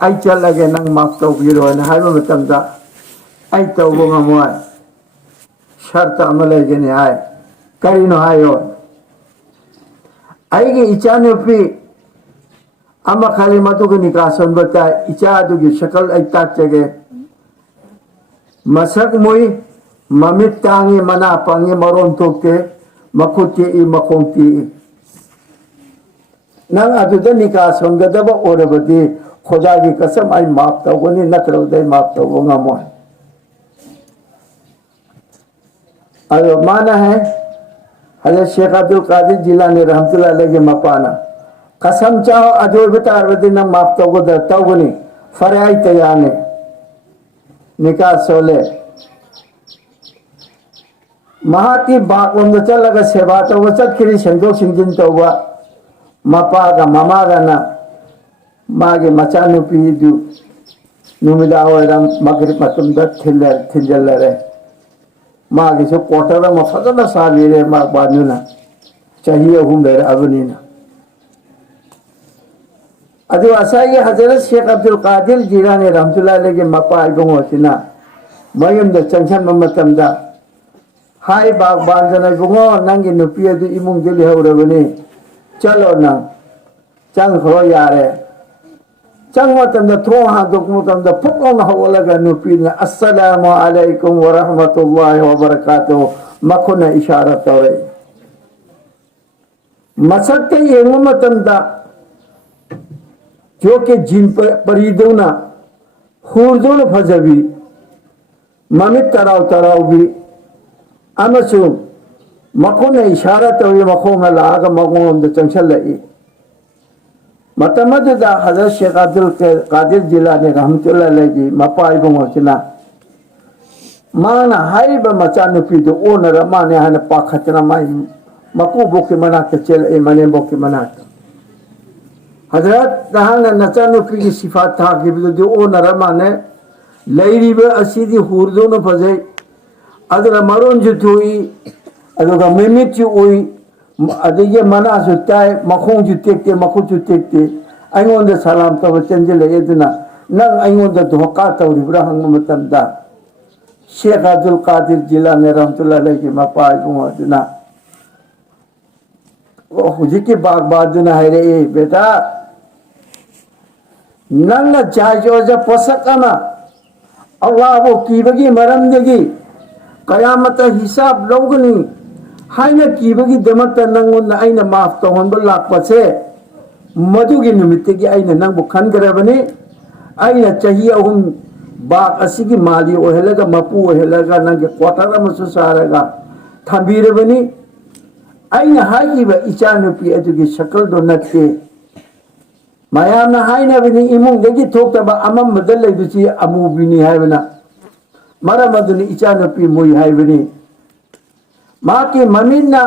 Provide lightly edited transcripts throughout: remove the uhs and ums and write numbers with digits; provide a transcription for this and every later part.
ai chalage nang maaf tawbiro na haiba matamda ai tawbo ngamoy sharta amale gene hai karino hayo ai ge ichanupi ama khali matu ge nikason bata icha adu ge shakal ai tatchege masak moi mamit tangi mana pangi maron tokte makuti I makonti nang adu de nikason ge daba orabadi khoda ki kasam ai maaf tawgoni natrode maaf tawgo ngamoy ayo mana hai Hazrat Sheikh Abdul Qadir Jilani rahmatullah alayhi mapana kasam chaho ajo bitar badina maaf tawgo da tawgoni farai tayane nikah sole mahati bakwam da chalaga seba tawgo chatkiri sendok singjin tawwa mapa ga mama ga na mage machanu pidu numida oram magrib matumda thillare mage so kotara ma fadala sabire ma banuna chahiye humere abunina adu asai Hazrat Sheikh Abdul Qadir Jilani rahmatullah alayhi mapa ibongotina mayum da chanchan mamatamda hai bag banjana ibongo nangi nupi adu imung dili haurabani chalo na chang khoro yare chang matamda thong ha dok matamda phukong hawalaga nupi na assalamu alaikum wa rahmatullahi wa barakatuh makuna isharat tawre masakte yengu matamda जो के जिन परिदोना हुरदोन फजबी ममित तराव भी अमसु मखोन इशारा तवे मखो में लागा मखोन the चंचल लई मतमददा हजरत शेख अब्दुल कादिर जिलानी रहमतुल्लाह अलैहि मपाई बंगोचना माना हाइब मचानु पिदो ओनर माने हन पाखतना माई मकू बोके मना के चल ए मने बोके मना Hazrat dahana nachanu pigi sifat tha gibidu di o naramane lairibe asidi hurdo no fazai adra maron jutui aduga memit ju oi adiye mana sutai makhong jutekte makhu jutekte aingonda salam taw chenjele eduna nang aingonda dhoka tawribra hang matamda Sheikh Abdul Qadir Jilani rahmatullah alayhi mapai bumaduna o hujiki bag baduna haire beta nanga jajoja posakama Allah wo kibagi maram degi qiyamata hisab logni haina kibagi damata nangun aina maaf tawon bal lakpase madugi nimitegi aina nangbu khangarabani aina chahiya hum ba asigi mali ohelaga mapu ohelaga nange kwatara masu saraga thambirabani aina hagiba ichanupi adugi shakal do natte mayamna haina bini imung degi thoktaba amam madal leduchi amu bini haibana maramaduni ichanupi mui haibani maki maminna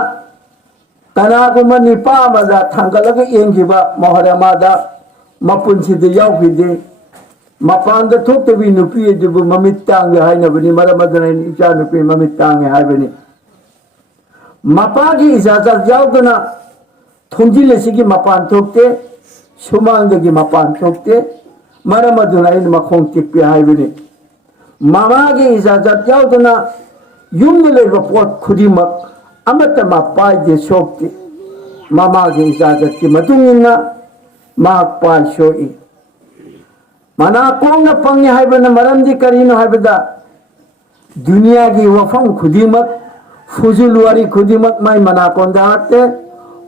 kanagumani pamada thangalaga yengiba moharamada mapunside yaugide mapanda thoktabi nupi edubu mamittang haina bini maramaduni ichanupi mamittang haibani mapagi ijazat yaugana thunjilesigi mapan thokte Sumangdagi mapan thokte maramaduna in makhong tikpi haibini mamagi ijazat yaudana yumna leba pot khudimak amata mapai de sokti mamagi ijazat ki matungina mapai shoi mana konga pangi haibana maramdi karino haibada dunia gi wafam khudimak fuzulwari khudimak mai mana konda hate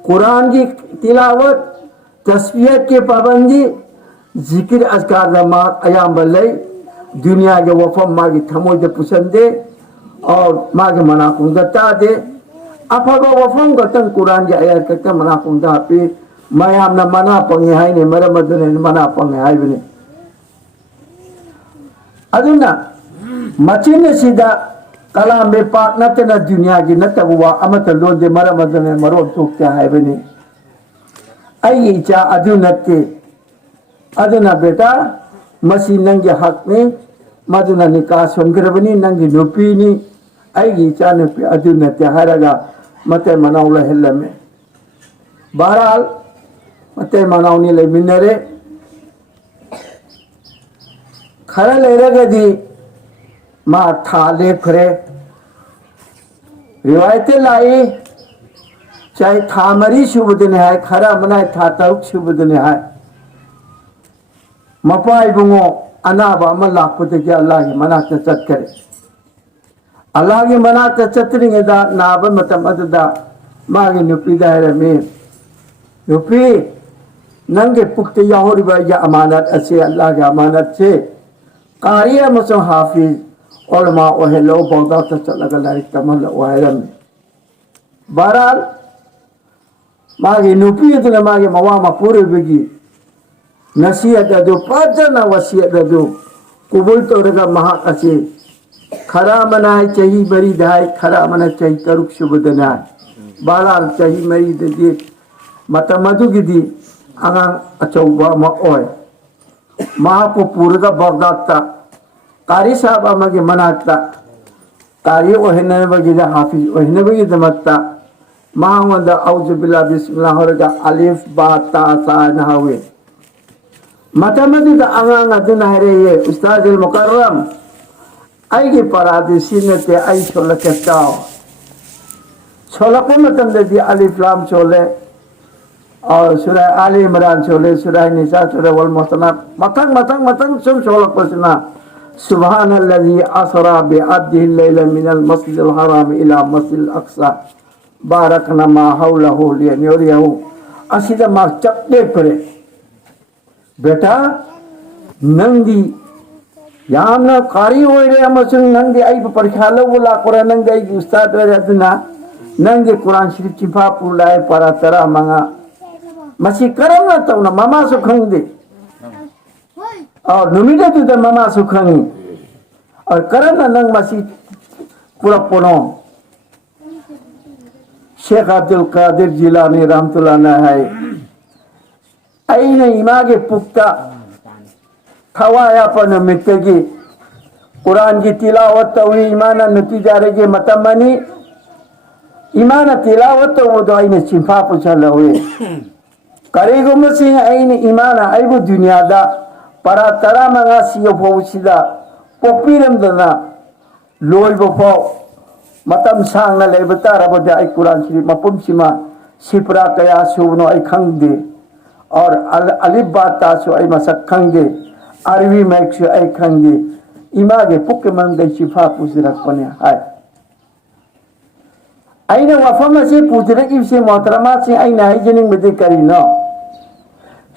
Quran ki tilawat तस्बीह के पाबंदी जिक्र अज़कार दमाग अयाम बल्ले दुनिया के वफम मागी थमो दे पुसंदे और मागे मनाकुंदा दे अफागो वफम गतन कुरान के आयत कत मनाकुंदा पे मायाम न मना पंगे हाय ने मरमदने मना पंगे हाय बने अदुना मचिन सीधा कलाम में पाक नतना दुनिया की नतबुआ अमत लोदे मरमदने मरो तुक्ता हाय बने आई इच्छा अदु नत्ते अदुना बेटा मसी नंगे हक में मदुना निकाह सोंगरबनी नंगे नुपीनी आई इच्छा नुपी अदु नत्ते हरगा मते मनाउला हेल्लमे बहरहाल मते मनाउनी ले मिनरे खरा लेरगदी मा था लेखरे रिवायतें लाई चाहे था मरी शुभ दिन है खरा मनाए था तरुक शुभ दिन है मपाई बुंगो अनाबा लाखुद के अल्लाह की मना चत करे अल्लाह की मना चतरिंगेदा नाब मतम अदुदा मागी नुपीदा हैरमे नुपी नंगे पुख्ते याहोरिबा या अमानत असे अल्लाह की अमानत से कारिया मसो हाफिज और मा ओहेलो बौदा चलगा लाइक तमल ओहेरम बहरहाल मागी नुपी अदुना मागी मवा मपूरे बिगी नसीहत अदु पाजना वसीयत अदु कुबुल तोरगा महा असे खरा मनाए चही मरी दाय खरा मना चही तरुक शुभदना बहरहाल चही मरी दे मतम अदुगिदी आंगां अचौबा मा ओय महापु पूरगा बगदाता कारी साहब अमगे मनाता कारी ओहने बगिदा हाफिज ओहने बगिदा मत्ता महावंदा औजु बिल्ला बिस्मिल्लाह होरगा अलिफ बा ता सा नहावे मतमदिदा आंगां अदुना हरे उस्ताद अल मुकर्रम आईगे परादी सिनते आई छोलके चाओ छोलको मतमदे अलिफ लाम छोले और सूरह आले इमरान छोले सूरह निसा सूरह वल मुहसनात मतंग सुन छोलक पसना सुब्हानल्लज़ी असरा बिअब्दिही लैला मिनल मस्जिदिल हराम इला मस्जिदिल अक्सा बारकना मा हौलहु लियनुरियहु असिदा मा चप्पे करे बेटा नंदी यामना कारी ओइरे अमसुन नंदी आई परीक्षा लवला कुरान नंदी आई उस्ताद रे अदना नंदी कुरान शरीफ चिफा पुलाय para tara mga masih karam na tau na mama sukhang de और नुमिदा tu da mama sukhangi और karam na nang masih pura pono Sheikh Abdul Qadir Jilani रहमतुल्लाह अलैहि aina image pukta khawaya pan mitegi Quran की तिलावत हुई ईमान नतीजा रे मतमनी ईमान तिलावत वो दो आइने चिंफा पुछल हुए करेगो मसिंग आइने ईमान आइबो दुनिया दा para tara mga siyo po sida popiram dana loy bo po matam sang na lebata rabo da ay Quran shri mapum sima sipra kaya suno ay khangde और अलिफ बाता सो आई मसक खंगे अरबी मैक सो आई खंगे इमागे पुक मन दे शिफा पुजरक पने हाय आइने वफम से पुजरक इसे मोहतरमा से आई नाई जनिंग बदे करी नो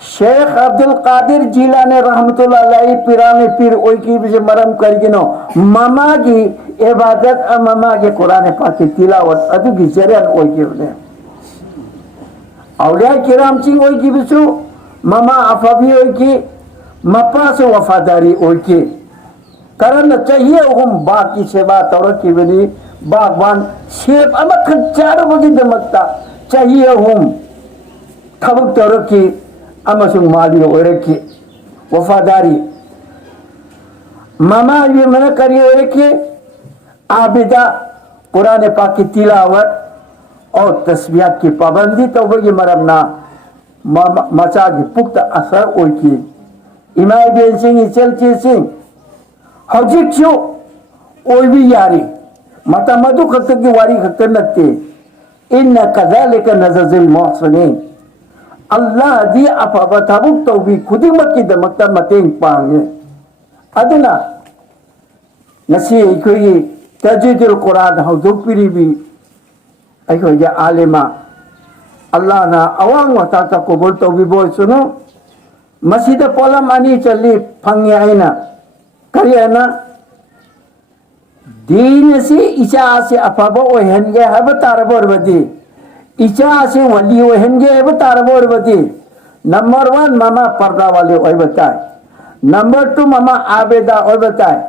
शेख अब्दुल कादिर जिलानी रहमतुल्लाह अलैहि पिराने पीर ओई की भी मरम करके नो मामा की इबादत मामा के कुरान पाक की तिलावत अदु की जरियन ओई की ने औलिया किराम सिंह ओई की बिसु मामा अफाबी ओई की मप्पा से वफादारी ओई की करन चाहिए हम बाकी सेवा तौर की बनी बागवान सेब अमा खचार बगी दमकता चाहिए हम थबक तौर की अमा सुंग माली ओरे की वफादारी मामा ये मन करी ओरे की आबिदा कुरान पाक की तिलावत और तस्बीहात की पाबंदी तो वो ये मरमना मचा की पुख्ता असर ओई की इमाम बेन सिंह चल सिंह हजिक क्यों ओई भी यारी मता मधु खत्त की वारी खत्त नत्ते इन कज़ालिक नज़्ज़िल मुहसिनीन अल्लाह दी अफाबा थाबुक तो भी खुदी मत की दमकता मतेंग पांगे अदना नसी कोई तजदीद कुरान हौदुक पिरी भी अखोई आलिमा अल्लाह ना अवांग वता को बोल तो भी बोल सुनो मस्जिद पोलम अनी चली फंगे आईना करिए ना दीन से इचा से अफाबो ओहनगे हब तारबोर बदी इचा से वली ओहनगे हब तारबोर बदी नंबर 1 मामा पर्दा वाले ओय बताए नंबर 2 मामा आबेदा ओय बताए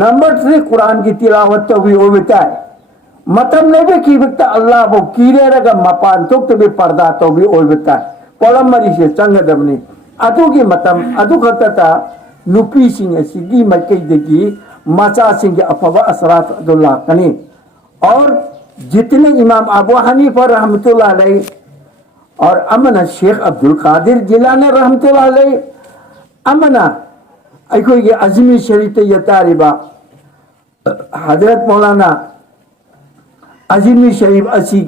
नंबर 3 कुरान की तिलावत तो भी ओय बताए मतम ने भी की बिकता अल्लाह वो कीरे रगा मपान तो भी पर्दा तो भी ओय बताए पोलम मरी से चंगदमनी अदु की मतम अदु खतता नुपी सिंह सिगी मकई देगी मचा सिंह के अफवा असरात अब्दुल्लाह कनी और जितने इमाम अबू हनीफा रहमतुल्लाह अलैहि और अमना शेख अब्दुल कादिर जिलानी रहमतुल्लाह अलैहि अमना ꯑꯩꯈꯣꯏꯒꯤ ꯑꯖꯃꯤꯔ ꯁꯔꯤꯐꯇ ꯇꯥꯔꯤꯕ ꯍꯖꯔꯠ ꯃौलाना ꯑꯖꯃꯤꯔ ꯁꯔꯤꯐ ꯑꯁꯤ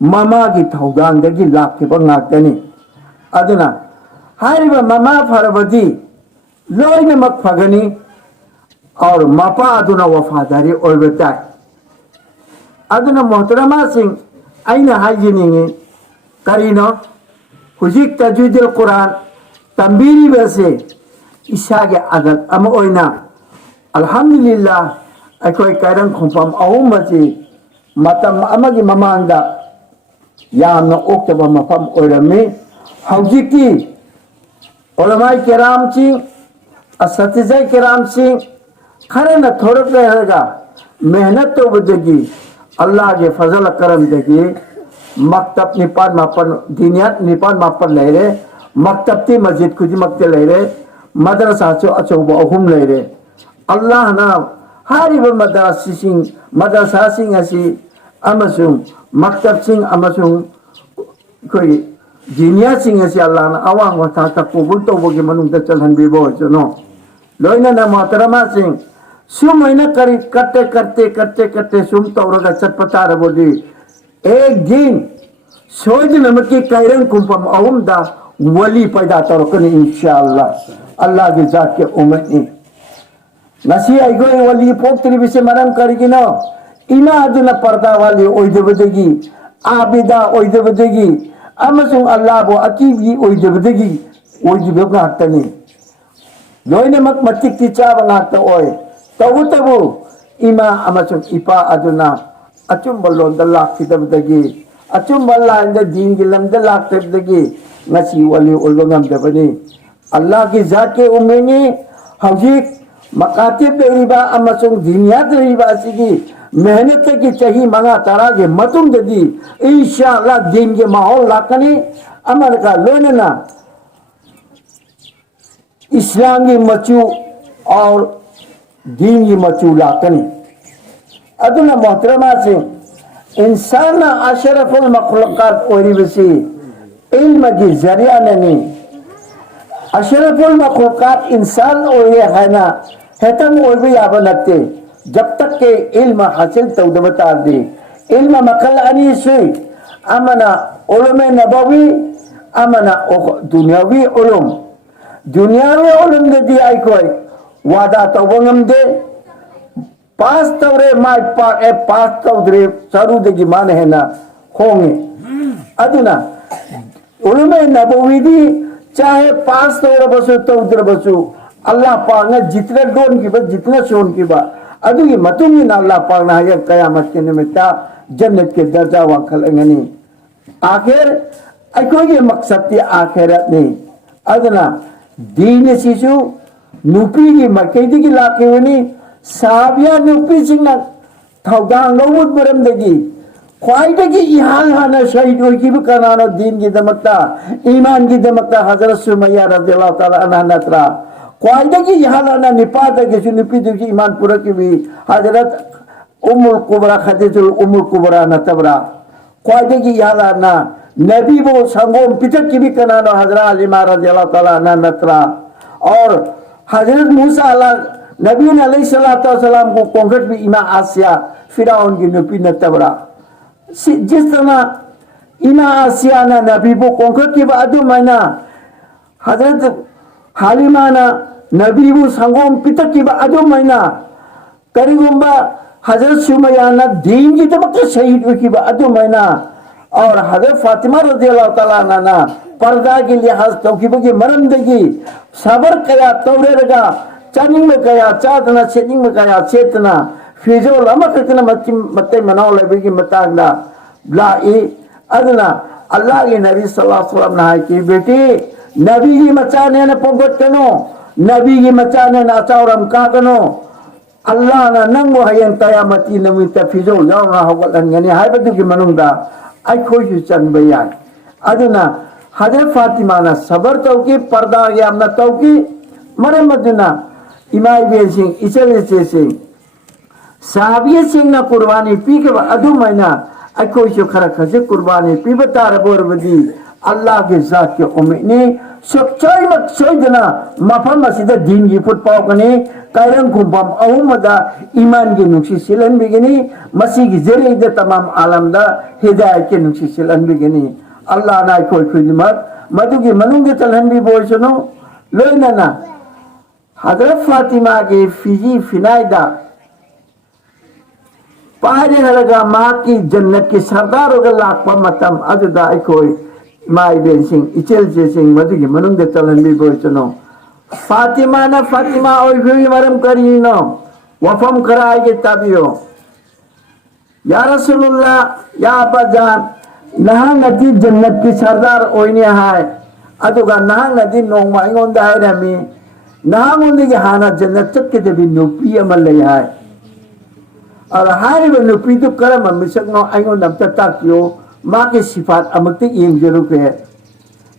ꯃꯃꯥꯒꯤ ꯊꯧꯗꯥꯡꯗꯒꯤ ꯂꯥꯛꯈꯤꯕ ꯉꯥꯛꯇꯅꯤ ꯑꯗꯨꯅ ꯍꯥꯏꯔꯤꯕ ꯃꯃꯥ ꯐꯔꯕꯗꯤ ꯂꯣꯏꯅꯃꯛ ꯐꯒꯅꯤ और मपा अदुना वफादारी ओइबे ताई अदुना मोहतरमासिंग आइना हाइजिनिंगे करीनो हुजिक तजवीदुल कुरान तंबीरी बसे इसागे अदत अम ओइना अल्हम्दुलिल्लाह अखोय कायरंग खुंफम अहुमची मतम अमगी ममांगदा यामना ओक्तबा मफम ओइरमी हौजिकी उलमाई किराम सिंह असतिजा किराम सिंह खरे न थोड़क रहेगा मेहनत तो बदेगी अल्लाह के फजल करम देगी मकतब निपान मापन दिनियत निपान मापन ले रहे मकतब ती मस्जिद खुदी मकते ले रहे मदरसा चो अचौब अहुम ले रहे अल्लाह ना हारिब मदरसा सिंह असी अमसुंग मकतब सिंह अमसुंग कोई दिनियत सिंह असी अल्लाह ना अवांग वथा तकबुल तो बोगे मनुंग चलहन बिबो चनो लोइना ना मोहतरमा सिंह सुमैना करी करते करते करते करते सुम तौरगा चटपटा रबोदी एक दिन सोज नमकी कायरंग कुंपम अहुमदा वली पैदा तौरकनी इंशाअल्लाह अल्लाह की जात के उम्मती नसी आइगोय वली पोक्तरी बिसे मरम करिगिनो इमा अदुना पर्दा वाली ओइदबदगी आबिदा ओइदबदगी अमसुंग अल्लाह बो अकीबी ओइदबदगी ओइदिबो गातनी लोइनमक मतिक चाबा गात ओय तबु इमा अमसुंग इपा अदुना अचुंब लोंदा लाखिदबदगी अचुंब लाइंदा दीन की lambda लाखिदबदगी ngasi wali ulung ngamdabani Allah की जात के उम्मीनी हौजिक मकातिब रिबा अमसुंग दिनियात रिबा सिगी मेहनत की चाहिए मंगा तारा के मतुम ददी इंशाअल्लाह दीन के माहौल लाकनी अमेरिका लोनना इस्लाम की मचू और दीन की मचू लाकनी अदुना मोहतरमा से इंसान अशरफुल मखलूकात ओरी बसी इल्म की जरिया नहीं अशरफुल मखलूकात इंसान ओये है ना हेतम ओये याबा नक्ते जब तक के इल्म हासिल तौदबता दे इल्म मकल अनी सुई अमना उलुम नबवी अमना दुनियावी उलुम दे आई कोई वादा तौबंगम दे पास तौरे माय पाक ए पास तौदरे सरू दे मान है ना होंगे अदुना उलुम नबवी दी चाहे पास तौर बसु तौदर बसु अल्लाह पाक ने जितना डोन की बस जितना सोन की बा अदुगी मतुंगी ना अल्लाह पाक ना ये कयामत के निमित्ता जन्नत के दर्जा वाखलंगनी आखिर अकोगे मकसद ती आखिरत नहीं अदना दीन सिसु नुपी की मकेदी की लाके वनी साबिया नुपी सिंह थौदांग लौद मरम देगी ख्वाइदगी इहाल हाना शहीद होई की कनानो दीन की दमकता ईमान की दमकता हजरत सुमैया रज़ियल्लाहु ताला अन्हा नतरा ख्वाइदगी इहाल हाना निपात के सुनिपी दुखी ईमान पूरा की भी हजरत उम्मुल कुबरा खदीजतुल उम्मुल कुबरा नतबरा ख्वाइदगी इहाल हाना नबी वो संगोम पितर की भी कनानो हजरत अलीमा रज़ियल्लाहु ताला अन्हा नतरा और हजरत मूसा अला नबी अलैहिस्सलातु वस्सलाम को कॉन्क्रीट भी इमा आसिया फिरौन की नुपी नतबरा जिस तरह इमा आसिया ना नबी वो कॉन्क्रीट की बादू मैना हजरत हालिमा ना नबी वो संगोम पितर की बादू मैना करीबुम्बा हजरत सुमैया ना दीन की तमक शहीद हुई की बादू मैना और हजरत फातिमा रज़ियल्लाहु ताला अन्हा ना पर्दा के लिहाज तौकीब की मरम देगी सबर कया तौरे रगा चानिंग में कया चातना सेनिंग में कया चेतना फिजोल अमा करके मत्ते मनाओ लेबे की मतागला लाई अदना अल्लाह के नबी सल्लल्लाहु अलैहि वसल्लम ना की बेटी नबी की मचाने न पोगट कनो नबी की मचाने न अचावरम का कनो अल्लाह ना नंगो हयन कयामती नमित फिजोल जावना हवलंगनी हाइबदु की मनुंदा आई खोई चंबे याय अदना हजरत फातिमा ना सबर तौकी पर्दा यामना तौकी मरे मदना इमाई बे सिंह इचले सिंह साबिय सिंह ना कुर्बानी पी के अदु महीना अकोई जो खरा खसे कुर्बानी पी बता रबोर बदी अल्लाह के जात के उम्मीद Sokchoimak soidana mafam asida din gi put pau kani kairang kumpam ahumada iman gi nuksi silan begini masih gi jere de tamam alam da hidayat ke nuksi silan begini Allah na koi khidmat madu gi manung de talhan bi boisono loina na Hazrat Fatima ge fiji finaida pare halaga ma ki jannat ki sardar hoga lakpa matam aduda koi mai ben sing ichel je sing madu gi manung de talhan bi boisono Fatima na Fatima oi hui maram kari no wafam karai ge tabiyo Ya Rasulullah ya Abajan nahang nadi jannat ki sardar oine hai aduga nahang nadi nongma ingon da hai rami nahang undi ge hana jannat chak ke debi nupi amal lai hai aur hari be nupi tu karam misak no ingon nam ta takyo ma ke sifat amakti yeng jeru ke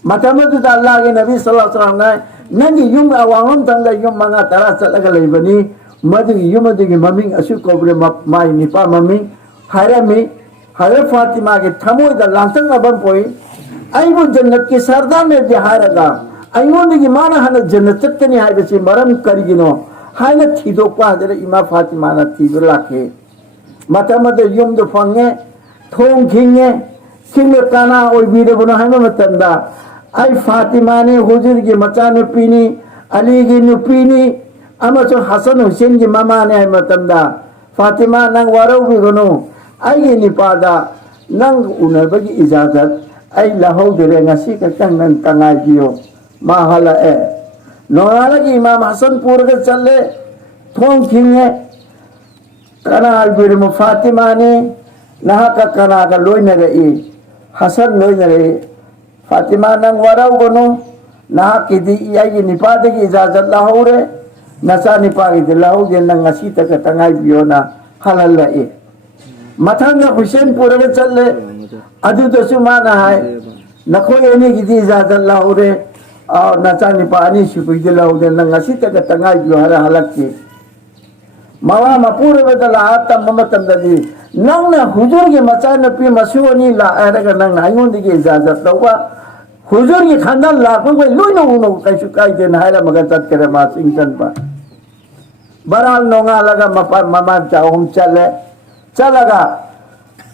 matamatu da Allah ge nabi sallallahu alaihi wasallam nangi yung awangom tangga yung mga tara salaga laibani madu yung madu ge maming asu kobre mai nipa maming harami Hazrat Fatima ke thamoi da lantang abam poi aibu jannat ke sardar me jaharaga aibu ni mana hana jannat takkani hai besi maram karigino haina thido pa hadere ima Fatima na thido lakhe mata mata yum do fange thong khinge kinge kana oi bire bono haina matanda ai Fatima ne huzur ge macha ne pini Ali ge ne pini amacho Hasan Hussein ge mama ne hai matanda Fatima nang warau bi gono ai ni pada nang unabagi ijazat ai lahau dere ngasi ka kang nang tangai giyo mahala nora lagi Imam Hasan pur ke challe thong khinge kana albir mu Fatima ne naha ka kana ka loina re Hasan loina re Fatima nang warau gono naha kidi ai ni pada gi ijazat lahau re nasa ni pa gi lahau ge nang ngasi ta ka tangai giyo na halal la Matanga Hussein pura challe adu to sumana hai nakho eni gidi ijazat laure aur nachani pani sipui de laure nangasi ta tangai bi hara halakki mawa mapura bedala hatta mamatam dadi nangna huzur ge machana pi masuani la araga nang naingon dige ijazat lawa huzur ge khandan la ko loino uno kaisu kai den haira maga chat kare ma singtan pa baral nonga laga mama chahum challe chalaga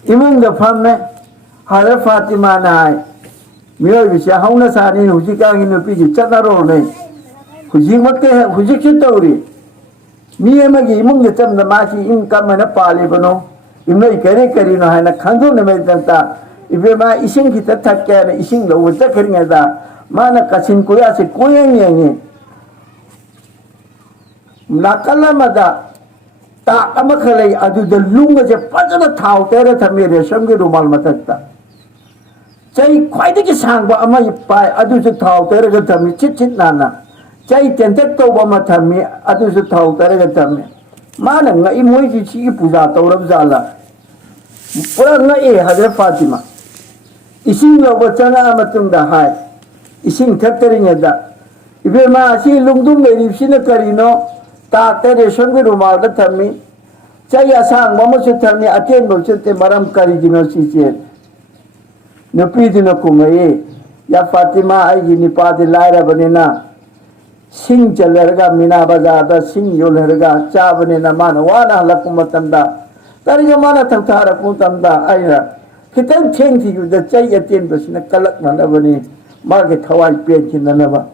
imung da phamme Hazrat Fatima na hai miyoi bisya hauna sani huji ka gi nupi gi chanaro ne huji makke huji ki tauri mi ma gi imung da cham da ma ki im kam na pali bano imnai kare kare no hai na khangdo ne me tanta ibe ma ising ki ta thak ke na ising lo ta kharinga da ma na kachin koya se koyeng yeng nakala mada ta amakhalai adu da lunga je pajana thau tere thamere samge rumal matakta chai khwaidagi sangba ama pai adu je thau tere ga thami chit chit nana chai tentek to ba ma thami adu je thau tere ga thami mana nga I moi ji chi puja tawrab jala pura nga Hazrat Fatima ising lo bachana amatung da hai ising thaktaringa da ibe ma si lungdum meri sina karino ta tere samge rumal da thami chai asang mama su thami aten bo chete maram kari gino si che nupi dino kungai ya Fatima ai gi nipa de laira banena sing chalerga mina bazar da sing yolerga cha banena mana wana halakum matanda tari mana thara ku tamda aira kitan theng thi da chai aten bo sina kalak na bani ma ge thawai pe chin na ba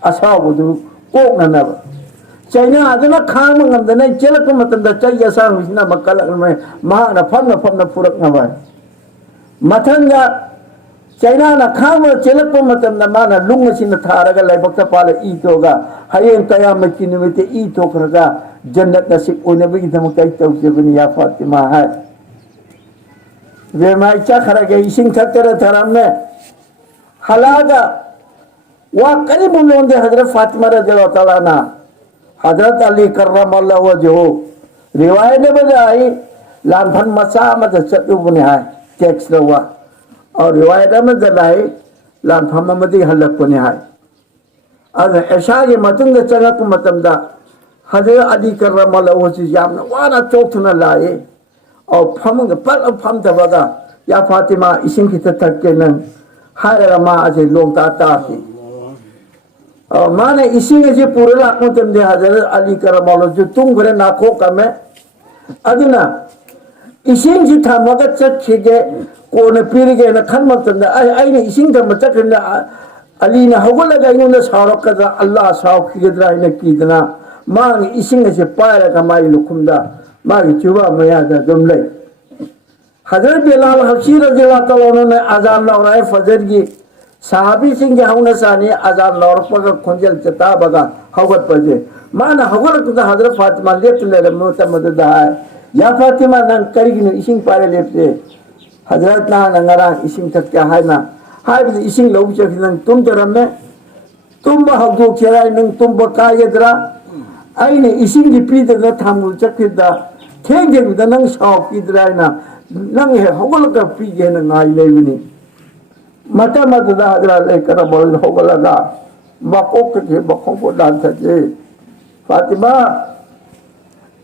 asa bodu kok na ba China adana khang ngam da nai chelak matam da chai asang misna makalak me ma na pham na purak na ba mathanga China na khang chelak matam na mana lunga sin thara ga lai bakta pala I to ga hayeng kaya ma kinimite I to khraga jannat nasib one bi tham kai tau se bani ya Fatima hai ve mai cha khara ga ising khatara tharam me halaga wa qaribun londe Hazrat Fatima radhiyallahu ta'ala na Hazrat Ali karramallahu wajhu riwayat ne bajai lanfan masa ma da chatu bune hai text lawa aur riwayat में जलाई लांफा ममदी हलक बने hai आज ऐसा ये Matang चंगक मतमदा Hazrat Ali karramallahu wajhu yamna wana chokthuna lae और फमंग पल फम तबगा या फातिमा इसिंग की तक के नंग हायरा मा अजे लोंग ता ता की माने इसिंग असे पूरे लाखों तंदे हजरत अली करमालो जो तुम घरे नाखो कमे अदुना इसिंग जी थामगा चखिगे कोने पीरिगे न खनमल तंदे आई ने इसिंग धम चखने अली ने हगलगा इनोंने सावरकदा अल्लाह सावखिगद्रा इने कीदना मांग इसिंग असे पायरगा माई लुकुमदा मागी चुबा मयादा दुमले हजरत बिलाल हबशी रज़ियल्लाहु तआला ने अजान लौराए फजर की साहबी सिंह हौना सानी अजान लौरपगा खुंजल चताबगा हगत पजे माना हगलकदा हजरत फातिमा लेतले मुतमददा या फातिमा नंग करिगिनो इसिंग पारे लेपसे हजरत ना नंगरा इसिंग तक्या हायना हायबि इसिंग लौबचे नंग तुम तरमे तुम हगदो खेराय नंग तुम बकायदरा आइने इसिंग की पीदना थामुल चखिदा थेंग देबिदा नंग साव पीदरायना नंग हे हगलका पीगे न नाय लेबिनी मत हजरा लेकर बोल होगलगा मकोक के बखों को डाल सके फातिमा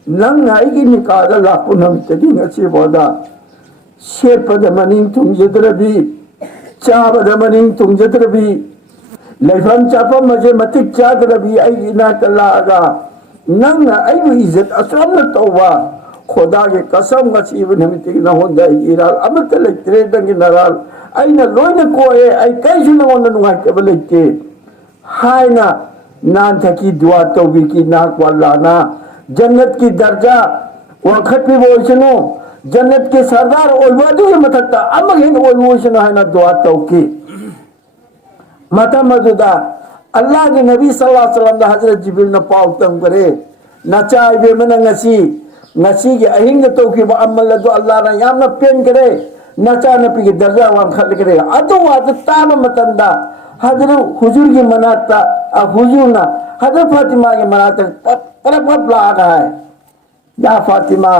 नंग आईगी निकाल लाखों नम तगी नची बोदा शेपद मनिंग तुम जद्रबी चाबद मनिंग तुम जद्रबी लेफम चापम मजे मतिक चादरबी आईगी ना तलागा नंग आईगी इज्जत असम न तोवा खुदा के कसम गसी नमिति न होंदा इराल अमत लेत्रे दंगी नराल आइना लोइना कोए आई कैसु नगोंदा नुंगाइतबा लेते हाइना नान थकी दुआ तौबी की नाक वालाना जन्नत की दर्जा वखत भी बोलसनो जन्नत के सरदार ओइबादु मथक्ता अमगिन ओइबोसनो हाइना दुआ तौकी मता मजुदा अल्लाह के नबी सल्लल्लाहु अलैहि वसल्लम दा हजरत जिब्रील न पाव तंग करे नचा इबे मन ngasi के अहिंग तौकी बा अमल दो अल्लाह ना यामना पेन करे नचा नपी की दर्जा वान खल करे अदो वाद ताम मतंदा हजर हुजूर की मनाता हुजूर ना हजर फातिमा के मनाता परप लागा है या फातिमा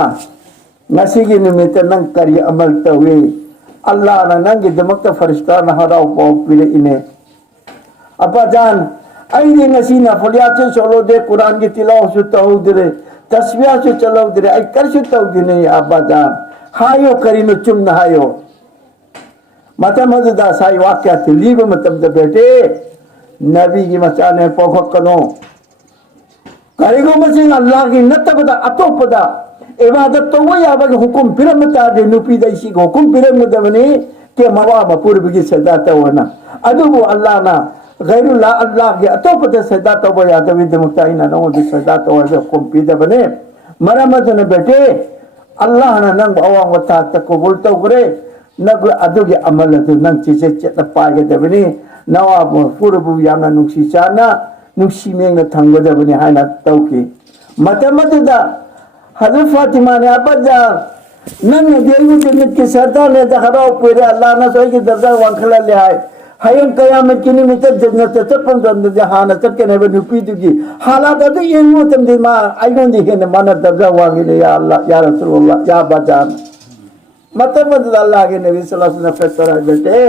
ngasi की निमित्त नंग करी अमल तवे अल्लाह ना नंग दमक फरिश्ता ना हराव पाव पिले इने अपा जान आई ngasi ना फलियाचे सोलो दे कुरान की तिलावत से तहूदरे तस्बिया से चलो दरे आई कर से तहूदने अब्बा जान हायो करीनो चुम ना हायो मत मजदा साई वाक्य तिलीब मतलब बेटे नबी की मचाने पोखक कनो करिगो मसिंग अल्लाह की नतबदा अतोपदा इबादत तो वो याबग हुकुम पिरमता दे नुपी दैसी हुकुम पिरमदवनी के मवा मपूर्व की सदा तवना अदुबु अल्लाह ना गैरुल्लाह अल्लाह के अतोपदा सदा तव यादवी दमुताइना नो दे सदा तव हुकुम पिदबने मरमदन बेटे अल्लाह ना नंग अवांग वता तकबुल तवरे नग अदुगे अमल अदु नंग चिसे चेत पागे दबनी नवा पूर्व याना नुक्सी चाना नुक्सी मेंग थंगदबनी हाना तौकी मतमददा हजरत फातिमा ने अबजा नंग देवी जन्नत के सरदार ने दहराव पूरे अल्लाह ना सोई के दर्जा वांखला ले आए हयं कयामत की निमित्त जन्नत तपन दंद जहान तक ने नुपी दुगी हालात अदु येमु तंदे मा आइगोंदी हेने माना दर्जा वांगी ले या अल्लाह या रसूलुल्लाह या बजान मतमददा अल्लाह के नबी सल्लल्लाहु अलैहि वसल्लम फतरा बेटे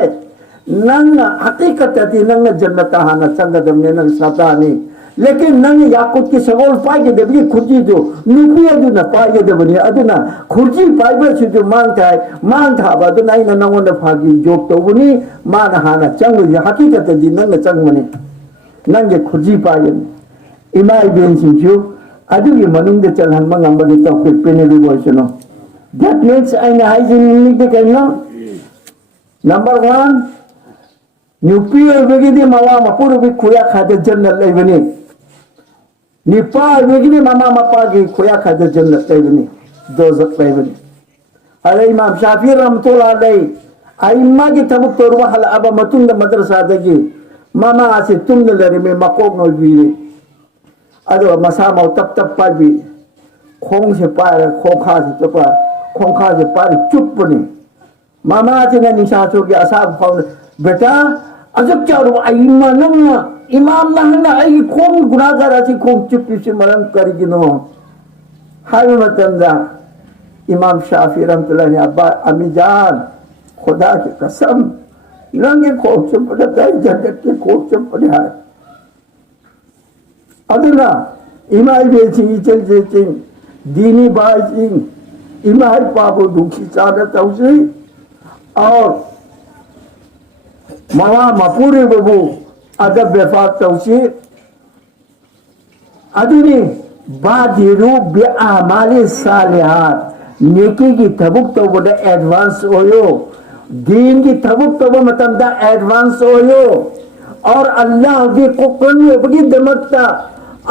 नंग हकीकत ती नंग जन्नत हाना संगदम ने नंग सतानी लेकिन नंग याकूत की सगोल पागे देबी खुर्जी जो नुपी अदु न पागे देबनी अदुना खुर्जी पाइबे से जो मांग था बदु नाइ न नंग न फागी जोक तोबनी मान हाना चंग हकीकत दी नंग चंग मने नंग खुर्जी पागे इमाई बेन सिंजु अदु की मनुंग दे चलहन मंगंबगी तौफीक पेने भी बोलसनो that means aina hygiene de kenno number 1 nyupi begini mawa mapuru bi kuya khade jannat laibani nipa begini mama mapagi kuya khade jannat laibani dozak laibani ala imam shafi'i rahmatullah alayhi aimma ki tabuk torwa hal aba matunda madrasa dagi mama ase tumne lari me makok no bire ado masa mau tap tap pabi khong se pa khong kha se topa khong kha se pa chupni mama ase na nisha so ki asa phau beta azab charu aimma namna imam nahna ai khong gunagar ase khong chupi se maram karigino hayu matanda इमाम शाफी रहमतुल्लाह ने अब्बा अम्मी जान खुदा की कसम नंगे खोप से पड़े जगत के खोप से पड़े है अदना इमाई बेचिंग चल जेचिंग दीनी बाइचिंग इमाई पापो दुखी चादर तौसी और मवा मपूरे बबू aga befa tausi aduni badiru bi amali salihat neki ki tabuk to boda advance oyo din ki tabuk to matam da advance oyo और अल्लाह की कुकन बगी दमकता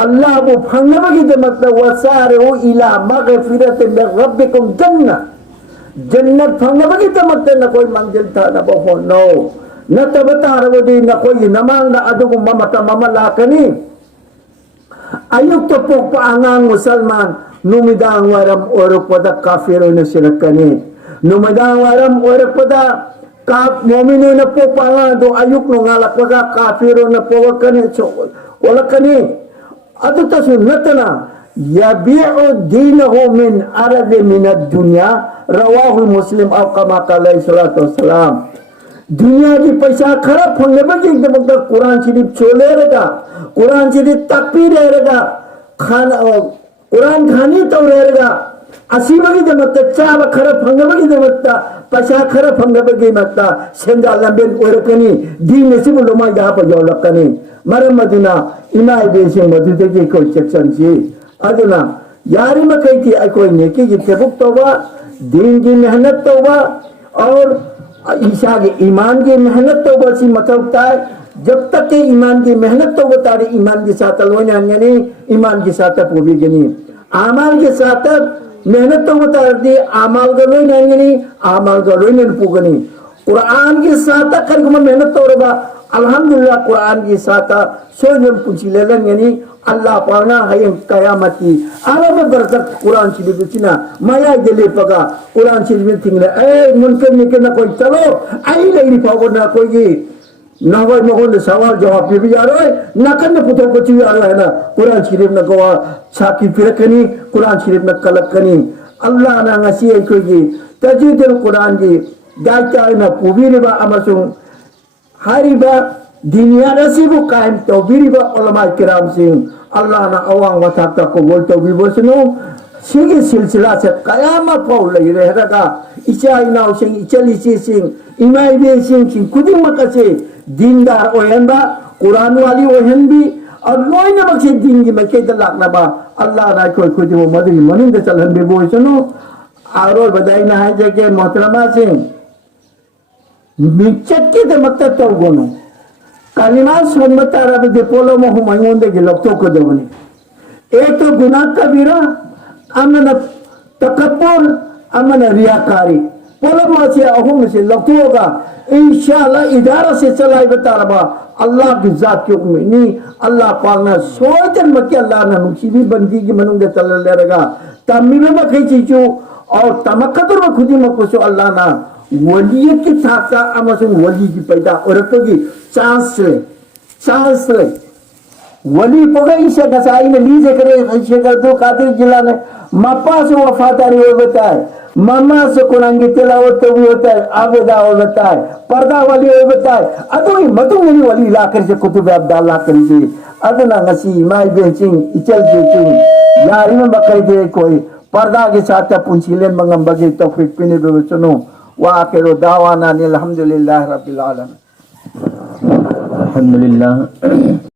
अल्लाह वो फंगने बगी दमकता वसारे हो इला मगफिरत मिन रब्बिकुम जन्नत फंगने बगी दमकता न कोई मंजिल था न वो नो न तबता रवदी न कोई नमांग न अदुगु ममता ममला कनी ayuk to po paangang musalman numidang waram orok pada kafiro na sirakani numidang waram orok pada kaf momino na po paangang do ayuk no ngalak pada kafiro na po wakani so wala kani adu ta sunnatana yabi'u dinahu min arad min ad-dunya rawahu muslim aw kama qala sallallahu wasallam दुनिया की पैसा खराब होने पर एकदम मतलब कुरान शरीफ चोले रहेगा कुरान शरीफ तकबीर रहेगा खाना कुरान खानी तो रहेगा असी बगी जमता चाव खराब होने बगी जमता पैसा खराब होने बगी मता सेंधा लंबे ओरकनी दिन से बोलो मैं यहाँ पर जाओ लकनी मरम मदुना इमाय बेसिंग मधुते की कोई सेक्शन सी अदुना यारी में कही थी कोई नेकी की तेबुक तोबा दिन की मेहनत तोबा और ईशा के ईमान की मेहनत तो बसी मतलब है जब तक के ईमान की मेहनत तो बता रही ईमान के साथ लोने अन्य ईमान के साथ पूरी गनी आमाल के साथ मेहनत तो बता रही आमाल का लोने अन्य आमाल का लोने पूगनी कुरान के साथ कर मेहनत तो रहा अल्हम्दुलिल्लाह कुरान के साथ सोजन पूछी ले लेंगे अल्लाह पाना है कयामत की आलम बरकत कुरान शरीफ चिना माया जले पगा कुरान शरीफ में थिंगले ए मुनकर ने के ना कोई चलो आई नहीं पाओ ना कोई ना कोई मगों सवाल जवाब भी आ रहा है ना करने पुतो को चीज आ रहा है ना कुरान शरीफ ना गोवा छाकी फिर कनी कुरान शरीफ ना कलक कनी अल्लाह ना ngasi कोई तजीदुल कुरान की दायित्व ना पुबीरिबा अमसुंग हरिबा दुनिया नसीबु कायम तौबीरिबा उलमा किराम सिंह अल्लाह ना अवांग वथाक को बोल तौबीबसनु सिगी सिलसिला से कयामत पाउ लई रहेगा इचा इनाउ सिंह इचली सिंह इमाई बे सिंह कुदी मकसे दीनदार ओहनबा कुरान वाली ओहन भी और लोइने बक्से दिन की मके दलाकना बा अल्लाह ना कोई खुदी वो मदरी मनिन दे चलन बे बोसनु आरो बधाई ना है जके मोहतरमा सिंह मिचत के दे मक्ता तो गोनो कालिमा सोमता रब दे पोलो mo humayon de gilokto ko dawani एक तो गुनाह कबीरा अमन तकब्बुर अमन रियाकारी पोलो मासे अहुम से लक्तो होगा इंशाल्लाह इदारा से चलाई बता रबा अल्लाह की जात के उम्मीनी अल्लाह पाना सोचन मके अल्लाह ना मुसीबी बंदी की मनुंगे चल ले रहेगा तमिल में कई चीजों और तमक्कतुर में खुदी मकुसो अल्लाह ना वलियत की थाका अमसुन वली की पैदा और तो की चांस ले वली पगा इसे गसाई में लीजे करे इसे कर दो कादिर जिला ने मप्पा से वफादारी हो होता है मम्मा से कुरान तिलावत तो भी होता है आबेदा हो होता है पर्दा वाली हो होता है अतो ही मधु नहीं वली ला कर से कुतुब अब्दाल ला कर से अदना ngasi माई बेचिंग इचल बेचिंग यारी में बकई दे कोई पर्दा के साथ पुंछिलेन मंगम बगे तौफीक पिने बेचनो वा आखिर दावाना अल्हम्दुलिल्लाह रब्बिल आलमीन अल्हम्दुलिल्लाह